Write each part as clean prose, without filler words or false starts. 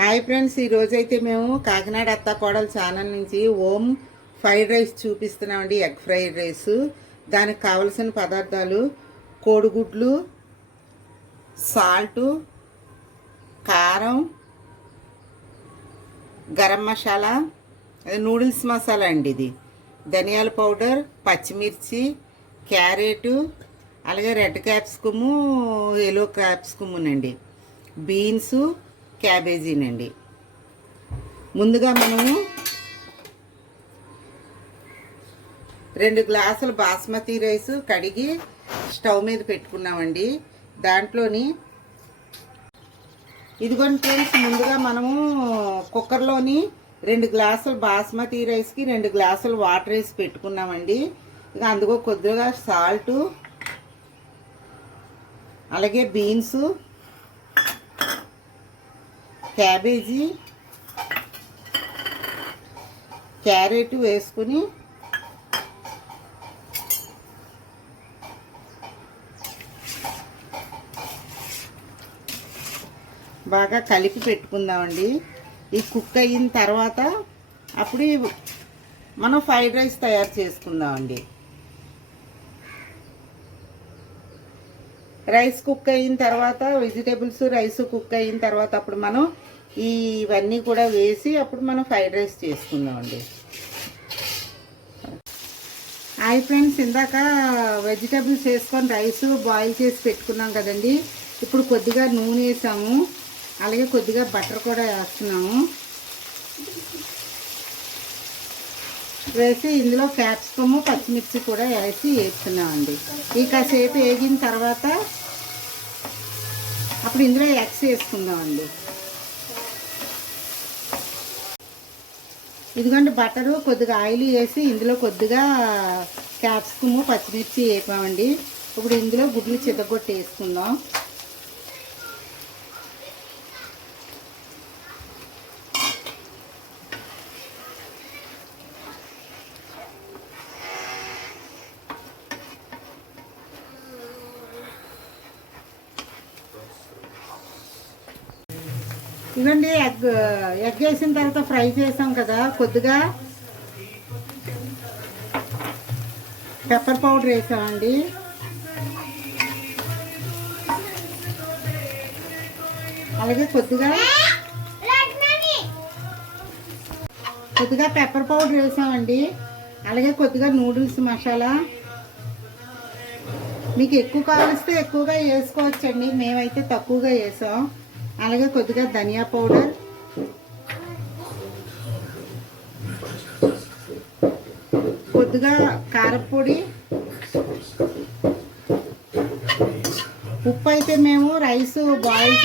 Hi friends, ఈరోజైతే మేము కాకినాడ అత్త కోడలు ఛానల్ నుంచి ఓం ఫ్రైడ్ రైస్ చూపిస్తున్నామండి. Egg fried rice. దానికి కావలసిన పదార్థాలు: కోడిగుడ్లు, సాల్టు, కారం, గరం మసాలా, నూడిల్స్ మసాలా అండి ఇది, ధనియాల పౌడర్, పచ్చిమిర్చి, క్యారెటు, అలాగే రెడ్ క్యాప్సికము, ఎల్లో క్యాప్సికమునండి, బీన్సు, క్యాబేజీనండి. ముందుగా మనము 2 గ్లాసులు బాస్మతి రైస్ కడిగి స్టవ్ మీద పెట్టుకున్నామండి. దాంట్లోని ఇదిగోండి ఫ్రెండ్స్, ముందుగా మనము కుక్కర్లోని 2 గ్లాసులు బాస్మతి రైస్కి 2 గ్లాసులు వాటర్ వేసి పెట్టుకున్నామండి. ఇక అందుకో కొద్దిగా సాల్టు, అలాగే బీన్సు, క్యాబేజీ, క్యారెట్ వేసుకుని బాగా కలిపి పెట్టుకుందామండి. ఈ కుక్ అయిన తర్వాత అప్పుడు మనం ఫ్రైడ్ రైస్ తయారు చేసుకుందామండి. రైస్ కుక్ అయిన తర్వాత, వెజిటేబుల్స్ రైస్ కుక్ అయిన తర్వాత అప్పుడు మనం ఇవన్నీ కూడా వేసి అప్పుడు మనం ఫ్రైడ్ రైస్ చేసుకుందామండి. హాయ్ ఫ్రెండ్స్, ఇందాక వెజిటేబుల్స్ వేసుకొని రైస్ బాయిల్ చేసి పెట్టుకున్నాం కదండి. ఇప్పుడు కొద్దిగా నూనె వేసాము, అలాగే కొద్దిగా బటర్ కూడా వేస్తున్నాము. వేసి ఇందులో క్యాప్సికము, పచ్చిమిర్చి కూడా వేస్తున్నామండి. ఈ కాసేపు వేగిన తర్వాత అప్పుడు ఇందులో ఎగ్స్ వేసుకుందామండి. ఇదిగోండి బటరు, కొద్దిగా ఆయిల్ వేసి ఇందులో కొద్దిగా క్యాప్సికము, పచ్చిమిర్చి వేపామండి. ఇప్పుడు ఇందులో గుడ్లు చితగొట్టి వేసుకుందాం. ఇదండి ఎగ్ వేసిన తర్వాత ఫ్రై చేసాం కదా, కొద్దిగా పెప్పర్ పౌడర్ వేసామండి. అలాగే కొద్దిగా పెప్పర్ పౌడర్ వేసామండి. అలాగే కొద్దిగా నూడిల్స్ మసాలా. మీకు ఎక్కువ కావలిస్తే ఎక్కువగా వేసుకోవచ్చండి, మేమైతే తక్కువగా వేసాం. అలాగే కొద్దిగా ధనియా పౌడర్, కొద్దిగా కారపొడి, ఉప్పు అయితే మేము రైస్ బాయిల్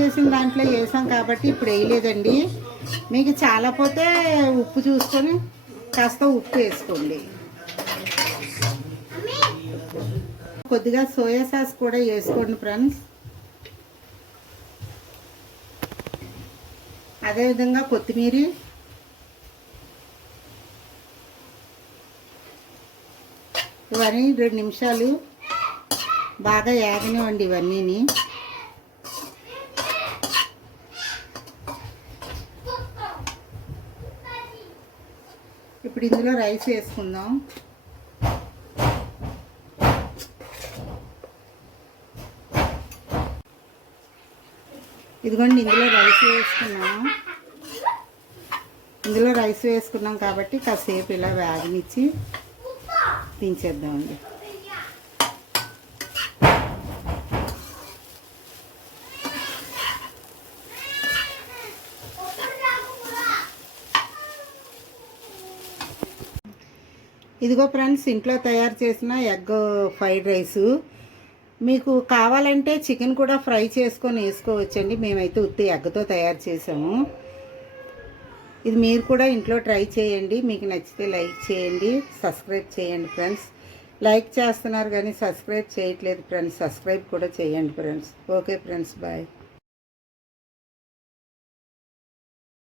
చేసిన దాంట్లో వేసాం కాబట్టి ఇప్పుడు వేయలేదండి. మీకు చాలా పోతే ఉప్పు చూసుకొని కాస్త ఉప్పు వేసుకోండి. కొద్దిగా సోయా సాస్ కూడా వేసుకోండి ఫ్రెండ్స్. అదేవిధంగా కొత్తిమీర, ఇవన్నీ 2 నిమిషాలు బాగా వేగనివ్వండి ఇవన్నీని. ఇప్పుడు ఇందులో రైస్ వేసుకుందాం. ఇదిగోండి ఇందులో రైస్ వేసుకున్నాం కాబట్టి కాసేపు ఇలా వేగనిచ్చి దించేద్దామండి. ఇదిగో ఫ్రెండ్స్, ఇంట్లో తయారు చేసిన ఎగ్ ఫ్రైడ్ రైసు. మీకు కావాలంటే చికెన్ కూడా ఫ్రై చేసుకొని వేసుకోవచ్చండి. మేమైతే ఉత్తి ఎగ్తో తయారు చేసాము. ఇది మీరు కూడా ఇంట్లో ట్రై చేయండి. మీకు నచ్చితే లైక్ చేయండి, సబ్స్క్రైబ్ చేయండి ఫ్రెండ్స్. లైక్ చేస్తున్నారు కానీ సబ్స్క్రైబ్ చేయట్లేదు ఫ్రెండ్స్. సబ్స్క్రైబ్ కూడా చేయండి ఫ్రెండ్స్. Okay friends, bye.